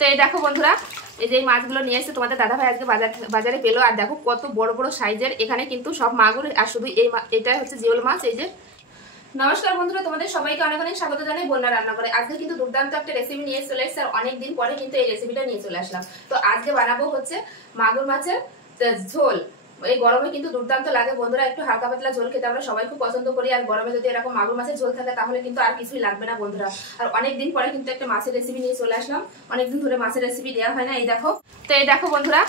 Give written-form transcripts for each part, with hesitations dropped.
তো এই দেখো বন্ধুরা, এই যে মাছগুলো নিয়ে এসে তোমাদের দাদা ভাই আজকে বাজারে পেলো। আর দেখো কত বড় বড় সাইজের, এখানে কিন্তু সব মাগুর আর শুধু এটা হচ্ছে জিওল মাছ। এই যে নমস্কার বন্ধুরা, তোমাদের সবাইকে অনেক অনেক স্বাগত জানাই বন্যা রান্না করে। আজকে কিন্তু দুর্দান্ত একটা রেসিপি নিয়ে চলে এসেছে, আর অনেকদিন পরে কিন্তু এই রেসিপিটা নিয়ে চলে আসলাম। তো আজকে বানাবো হচ্ছে মাগুর মাছের ঝোল। এই গরমে কিন্তু দুর্দান্ত লাগে বন্ধুরা, একটু হালকা পাতলা ঝোল খেতে আমরা সবাই খুব পছন্দ করি। আর গরমে যদি এরকম মাগুর মাছের ঝোল থাকে তাহলে কিন্তু আর কিছুই লাগবে না বন্ধুরা। আর অনেকদিন পরে কিন্তু একটা মাছের রেসিপি নিয়ে চলে আসলাম, অনেকদিন ধরে মাছের রেসিপি দেওয়া হয় না। এই দেখো, তো এই দেখো বন্ধুরা,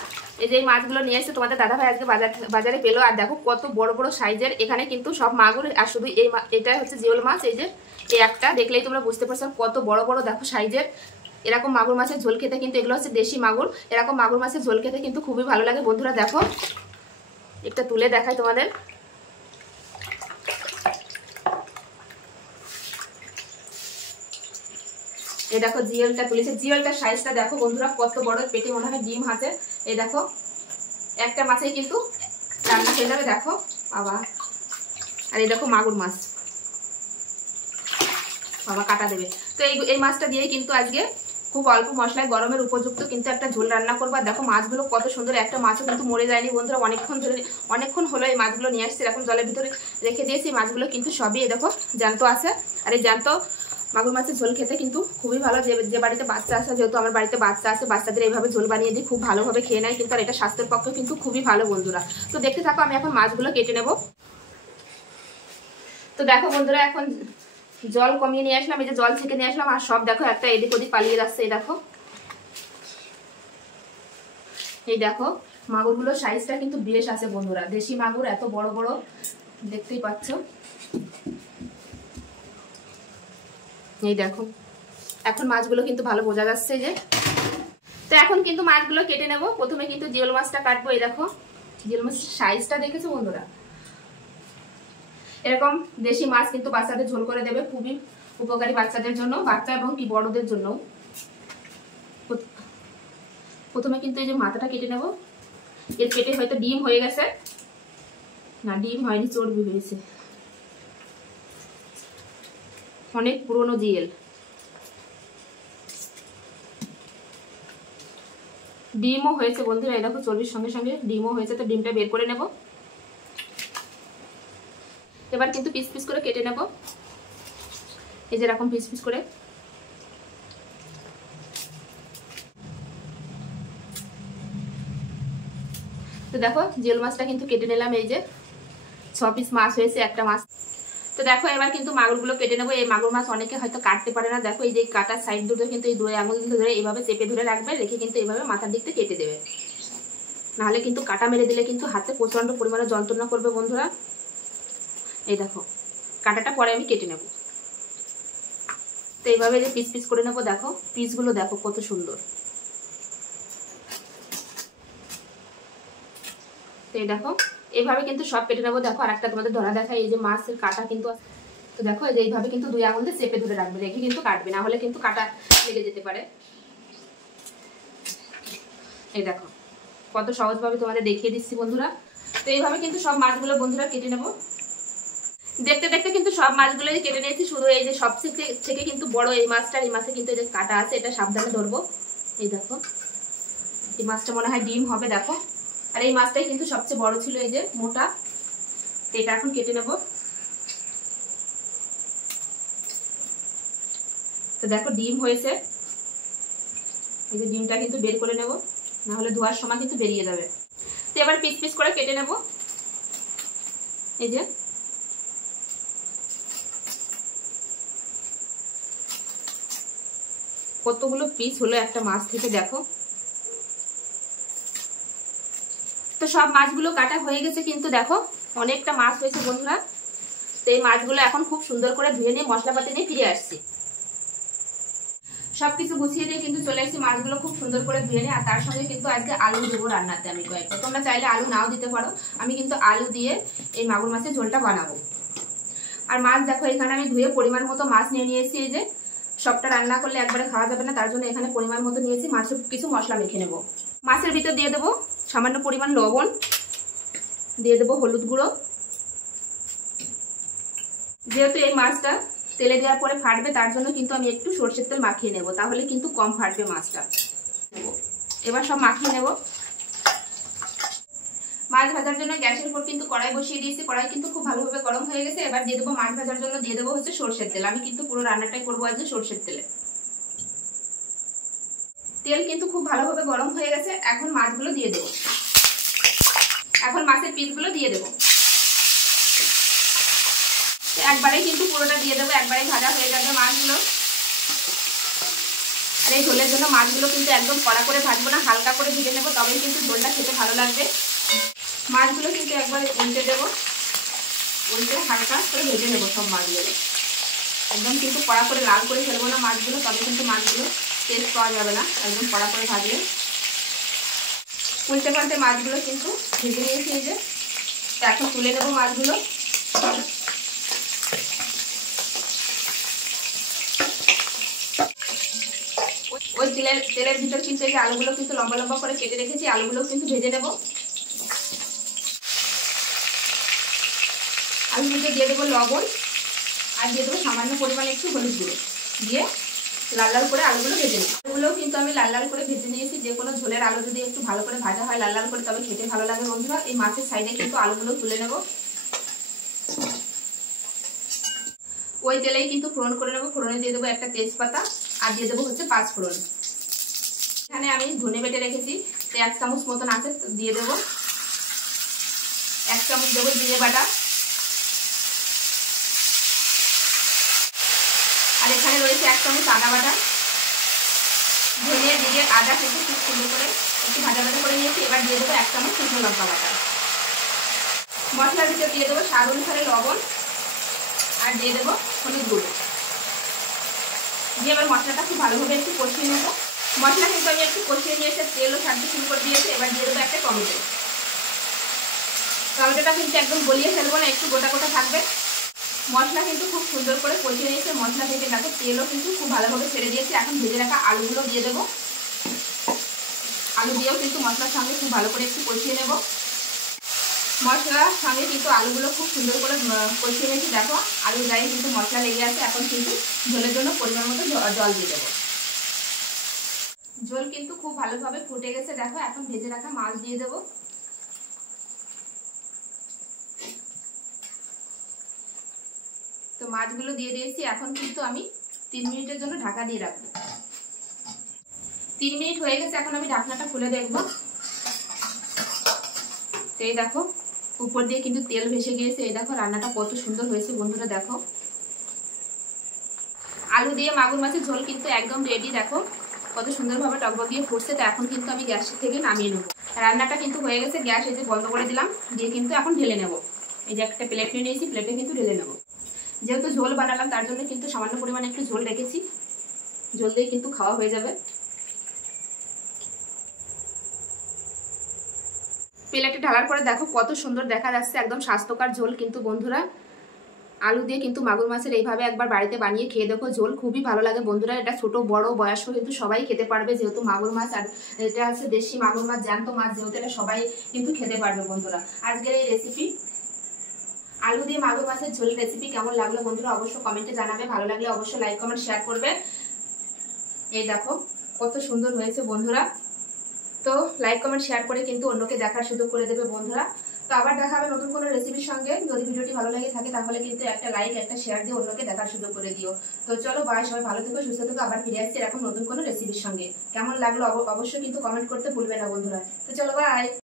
এই যে মাছগুলো নিয়ে এসে তোমাদের দাদা ভাই আজকে বাজারে পেলো। আর দেখো কত বড় বড় সাইজের, এখানে কিন্তু সব মাগুর আর শুধু এটা হচ্ছে জিওল মাছ। এই যে এই একটা দেখলেই তোমরা বুঝতে পারছো কত বড় বড় দেখো সাইজের। এরকম মাগুর মাছের ঝোল খেতে কিন্তু, এগুলো হচ্ছে দেশি মাগুর, এরকম মাগুর মাছের ঝোল খেতে কিন্তু খুবই ভালো লাগে বন্ধুরা। দেখো একটা তুলে দেখাই তোমাদের। এই দেখো জিওলটা তুলেছে, জিওলটার সাইজটা দেখো বন্ধুরা কত বড়, পেটে মনে হয় ডিম হাতে। এই দেখো একটা মাছেই কিন্তু রান্না হয়ে যাবে দেখো বাবা। আর এই দেখো মাগুর মাছ বাবা কাটা দেবে। তো এই মাছটা দিয়েই কিন্তু আজকে খুব অল্প মশলায় গরমের উপযুক্ত কিন্তু একটা ঝোল রান্না করবো। আর দেখো মাছগুলো কত সুন্দর, একটা মাছও কিন্তু মরে যায়নি বন্ধুরা। অনেকক্ষণ হলো এই মাছগুলো নিয়ে আসছে, এখন জলের ভিতরে রেখে দিয়েছি। মাছগুলো কিন্তু সবই দেখো জ্যান্ত আছে। আর এই জ্যান্ত মাগুর মাছের ঝোল খেতে কিন্তু খুবই ভালো। যে বাড়িতে বাচ্চা আছে, যেহেতু আমার বাড়িতে বাচ্চা আছে, বাচ্চাদের এইভাবে ঝোল বানিয়ে দিই, খুব ভালোভাবে খেয়ে নেয় কিন্তু। আর এটা স্বাস্থ্যের পক্ষে কিন্তু খুবই ভালো বন্ধুরা। তো দেখতে থাকো, আমি এখন মাছগুলো কেটে নেব। তো দেখো বন্ধুরা, এখন জল কমিয়ে নিয়ে আসলাম, এই যে জল ছেঁকে নিয়ে আসলাম। আর সব দেখো একটা এদিক ওদিক পালিয়ে যাচ্ছে। এই দেখো মাগুরগুলোর সাইজটা কিন্তু বেশ আছে বন্ধুরা, দেশি মাগুর এত বড় বড় দেখতেই পাচ্ছ। এই দেখো এখন মাছগুলো কিন্তু ভালো বোঝা যাচ্ছে যে। তো এখন কিন্তু মাছগুলো কেটে নেব। প্রথমে কিন্তু জিওল মাছটা কাটবো। এই দেখো জিওল মাছের সাইজটা দেখেছো বন্ধুরা। এরকম দেশি মাছ কিন্তু বাচ্চাদের ঝোল করে দেবে, খুবই উপকারী বাচ্চাদের জন্য, বাচ্চা এবং কি বড়দের জন্য। প্রথমে কিন্তু এই যে মাথাটা কেটে নেব। এর পেটে হয়তো ডিম হয়ে গেছে, না ডিম হয়নি, চর্বি হয়েছে, অনেক পুরনো জিএল। ডিমও হয়েছে বন্ধুরা, এই দেখো চর্বির সঙ্গে সঙ্গে ডিমও হয়েছে। তো ডিমটা বের করে নেব। এবার কিন্তু পিস পিস করে কেটে নেব, এই যে এরকম পিস পিস করে। তো দেখো জিওল মাছটা কিন্তু কেটে নিলাম, এই যে 6 পিস মাছ হয়েছে একটা মাছ। তো দেখো এবার কিন্তু মাগুরগুলো কেটে নেবো। এই মাগুর মাছ অনেকে হয়তো কাটতে পারে না, দেখো এই যে কাটার সাইড দুটো কিন্তু এই 2 আঙুল ধরে এইভাবে চেপে ধরে রাখবে, রেখে কিন্তু এইভাবে মাথার দিক থেকে কেটে দেবে, নাহলে কিন্তু কাটা মেরে দিলে কিন্তু হাতে প্রচন্ড পরিমাণে যন্ত্রণা করবে বন্ধুরা। এই দেখো কাটাটা পরে আমি কেটে নেব। তো এইভাবে যে পিস পিস করে নেবো। দেখো পিসগুলো দেখো কত সুন্দর। তো এই দেখো এইভাবে কিন্তু সব কেটে নেবো। দেখো আর একটা তোমাদের ধরা দেখায়, এই যে মাছের কাটা কিন্তু। তো দেখো এই যে এইভাবে কিন্তু 2 আঙুল দিয়ে চেপে ধরে রাখবে, রেখে কিন্তু কাটবে, না হলে কিন্তু কাটা লেগে যেতে পারে। এই দেখো কত সহজভাবে তোমাদের দেখিয়ে দিচ্ছি বন্ধুরা। তো এইভাবে কিন্তু সব মাছগুলো বন্ধুরা কেটে নেব। দেখতে দেখতে কিন্তু সব মাছগুলোই কেটে নিয়েছি, শুধু এই যে সব থেকে কিন্তু বড় এই মাছটা, এই মাছে কিন্তু এই যে কাটা আছে, এটা সাবধানে ধরবো। এই দেখো এই মাছটা মনে হয় ডিম হবে দেখো। আর এই মাছটাই কিন্তু সবচেয়ে বড় ছিল, এই যে মোটা। তো এটা এখন কেটে নেব। তো দেখো ডিম হয়েছে, এই যে ডিমটা কিন্তু বের করে নেব, না হলে ধোয়ার সময় কিন্তু বেরিয়ে যাবে। তো এবার পিস পিস করে কেটে নেব। এই যে কতগুলো পিস হলো একটা মাছ থেকে দেখো। তো সব মাছগুলো কাটা হয়ে গেছে কিন্তু দেখো অনেকটা মাছ হয়েছে বন্ধুরা। তো এই মাছগুলো এখন খুব সুন্দর করে ধুয়ে নিয়ে মশলাপাতি নিয়ে ফিরে আসছি। সবকিছু গুছিয়ে দিয়ে কিন্তু চলে এসেছি, মাছগুলো খুব সুন্দর করে ধুয়ে নিয়ে। আর তার সঙ্গে কিন্তু আজকে আলু দেবো রান্নাতে আমি কয়েকটা, তোমরা চাইলে আলু নাও দিতে পারো। আমি কিন্তু আলু দিয়ে এই মাগুর মাছের ঝোলটা বানাবো। আর মাছ দেখো এখানে আমি ধুয়ে পরিমাণ মতো মাছ নিয়ে নিয়েছি। এই যে সবটা রান্না করলে একবারে খাওয়া যাবে না, তার জন্য এখানে পরিমাণ মতো নিয়েছি। মাছের কিছু মশলা মেখে নেব। মাছের ভিতর দিয়ে দেবো সামান্য পরিমাণ লবণ, দিয়ে দেবো হলুদ গুঁড়ো। যেহেতু এই মাছটা তেলে দেওয়ার পরে ফাটবে, তার জন্য কিন্তু আমি একটু সরষের তেল মাখিয়ে নেব, তাহলে কিন্তু কম ফাটবে মাছটা। এবার সব মাখিয়ে নেব। মাছ ভাজার জন্য গ্যাসের উপর কিন্তু কড়াই বসিয়ে দিয়েছি, কড়াই কিন্তু খুব ভালোভাবে গরম হয়ে গেছে। এবার দিয়ে দেবো মাছ ভাজার জন্য দিয়ে দেবো হচ্ছে সরষের তেল। আমি কিন্তু পুরো রান্নাটাই করবো আজকে সরষের তেলে। তেল কিন্তু খুব ভালোভাবে গরম হয়ে গেছে। এখন মাছগুলো দিয়ে দেবো, এখন মাছের পিসগুলো দিয়ে দেবো। একবারেই কিন্তু পুরোটা দিয়ে দেবো, একবারেই ভাজা হয়ে যাবে মাছগুলো। আর এই ঝোলের জন্য মাছগুলো কিন্তু একদম কড়া করে ভাজবো না, হালকা করে ভেজে নেবো, তবেই কিন্তু ঝোলটা খেতে ভালো লাগবে। মাছগুলো কিন্তু একবার উল্টে দেবো, উল্টে হালকা করে ভেজে নেবো সব মাছগুলো। একদম কিন্তু কড়া করে লাল করে ফেলবো না মাছগুলো, তবে কিন্তু মাছগুলো টেস্ট পাওয়া যাবে না। একদম কড়া করে ভাজলে। উল্টে পাল্টে মাছগুলো কিন্তু ভেজে নিয়েছি। এই যে এখন তুলে নেবো মাছগুলো। ওই তেলের ভিতর কিন্তু এই যে আলুগুলো কিন্তু লম্বা লম্বা করে কেটে রেখেছি, আলুগুলো কিন্তু ভেজে নেব। আলুর ভিতরে দিয়ে দেবো লবণ আর দিয়ে দেবো সামান্য পরিমাণে একটু হলুদ গুঁড়ো, দিয়ে লাল লাল করে আলুগুলো ভেজে নেব। আলুগুলোও কিন্তু আমি লাল লাল করে ভেজে নিয়েছি। যে কোনো ঝোলের আলু যদি একটু ভালো করে ভাজা হয় লাল লাল করে, তবে খেতে ভালো লাগে বন্ধুরা। এই মাছের সাইডে কিন্তু আলুগুলো তুলে নেব। ওই তেলেই কিন্তু ফোড়ন করে নেবো। ফোড়নে দিয়ে দেবো একটা তেজপাতা আর দিয়ে দেবো হচ্ছে 5 ফোড়ন। এখানে আমি ধনে বেটে রেখেছি, তো 1 চামচ মতন আছে, দিয়ে দেবো। 1 চামচ দেবো জিরে বাটা। আর এখানে রয়েছে 1 চামচ আদা বাটা। ধনে জিরে আদা কিন্তু খুব সুন্দর করে একটু ভাজা ভাজা করে নিয়েছি। এবার দিয়ে দেবো 1 চামচ শুকনো লঙ্কা বাটা। মশলার ভিতরে দিয়ে দেবো স্বাদ অনুসারে লবণ আর দিয়ে দেবো হলুদ গুঁড়ো। দিয়ে এবার মশলাটা খুব ভালোভাবে একটু কষিয়ে নেবো। মশলা কিন্তু আমি একটু কষিয়ে নিয়ে এসে তেলও ছাড়তে শুরু করে দিয়েছি। এবার দিয়ে দেবো একটা টমেটো। টমেটোটা কিন্তু একদম গলিয়ে ফেলবো না, একটু গোটা গোটা থাকবে। মশলা কিন্তু খুব সুন্দর করে কষিয়ে নিয়েছে। মশলা থেকে দেখো তেলও কিন্তু খুব ভালোভাবে ছেড়ে দিয়েছে। এখন ভেজে রাখা আলুগুলো দিয়ে দেবো। আলু দিয়েও কিন্তু মশলার সঙ্গে খুব ভালো করে একটু কষিয়ে নেব। মশলার সঙ্গে কিন্তু আলুগুলো খুব সুন্দর করে কষিয়ে নিয়েছি। দেখো আলুর গায়ে কিন্তু মশলা লেগে আছে। এখন কিন্তু ঝোলের জন্য পরিমাণ মতো জল দিয়ে দেবো। ঝোল কিন্তু খুব ভালোভাবে ফুটে গেছে। দেখো এখন ভেজে রাখা মাছ দিয়ে দেবো। তো মাছগুলো দিয়ে দিয়েছি। এখন কিন্তু আমি 3 মিনিটের জন্য ঢাকা দিয়ে রাখবো। 3 মিনিট হয়ে গেছে। এখন আমি ঢাকনাটা খুলে দেখবো। এই দেখো উপর দিয়ে কিন্তু তেল ভেসে গিয়েছে। এই দেখো রান্নাটা কত সুন্দর হয়েছে বন্ধুরা। দেখো আলু দিয়ে মাগুর মাছের ঝোল কিন্তু একদম রেডি। দেখো কত সুন্দরভাবে টকবক দিয়ে ফুটছে। তো এখন কিন্তু আমি গ্যাস থেকে নামিয়ে নেবো। রান্নাটা কিন্তু হয়ে গেছে। গ্যাস এই যে বন্ধ করে দিলাম, দিয়ে কিন্তু এখন ঢেলে নেব। এই যে একটা প্লেট নিয়ে নিয়েছি, প্লেটে কিন্তু ঢেলে নেব। যেহেতু ঝোল বানালাম তার জন্য কিন্তু সামান্য পরিমাণে একটু ঝোল রেখেছি। ঝোল দিয়ে কিন্তু খাওয়া হয়ে যাবে। প্লেটে ঢালার পরে দেখো কত সুন্দর দেখা যাচ্ছে। একদম স্বাস্থ্যকর ঝোল কিন্তু বন্ধুরা। আলু দিয়ে কিন্তু মাগুর মাছের এইভাবে একবার বাড়িতে বানিয়ে খেয়ে দেখো। ঝোল খুবই ভালো লাগে বন্ধুরা। এটা ছোট বড় বয়স্ক কিন্তু সবাই খেতে পারবে, যেহেতু মাগুর মাছ। আর এটা হচ্ছে দেশি মাগুর মাছ, জ্যান্ত মাছ, যেহেতু এটা সবাই কিন্তু খেতে পারবে বন্ধুরা। আজকের এই রেসিপি আলু দিয়ে মাগুর মাছের ঝোলের রেসিপি কেমন লাগলো বন্ধুরা অবশ্যই কমেন্টে জানাবে। ভালো লাগলে অবশ্যই লাইক কমেন্ট শেয়ার করবে। এই দেখো কত সুন্দর হয়েছে বন্ধুরা। তো লাইক কমেন্ট শেয়ার করে কিন্তু অন্যকে দেখার সুযোগ করে দেবে বন্ধুরা। তো আবার দেখা হবে নতুন কোনো রেসিপির সঙ্গে। যদি ভিডিওটি ভালো লাগে থাকে তাহলে কিন্তু একটা লাইক একটা শেয়ার দিয়ে অন্যকে দেখার সুযোগ করে দিও। তো চলো বাই, সবাই ভালো থেকো সুস্থ থেকো। আবার ফিরে আসছি এরকম নতুন কোনো রেসিপির সঙ্গে। কেমন লাগলো অবশ্যই কিন্তু কমেন্ট করতে ভুলবে না বন্ধুরা। তো চলো বাই।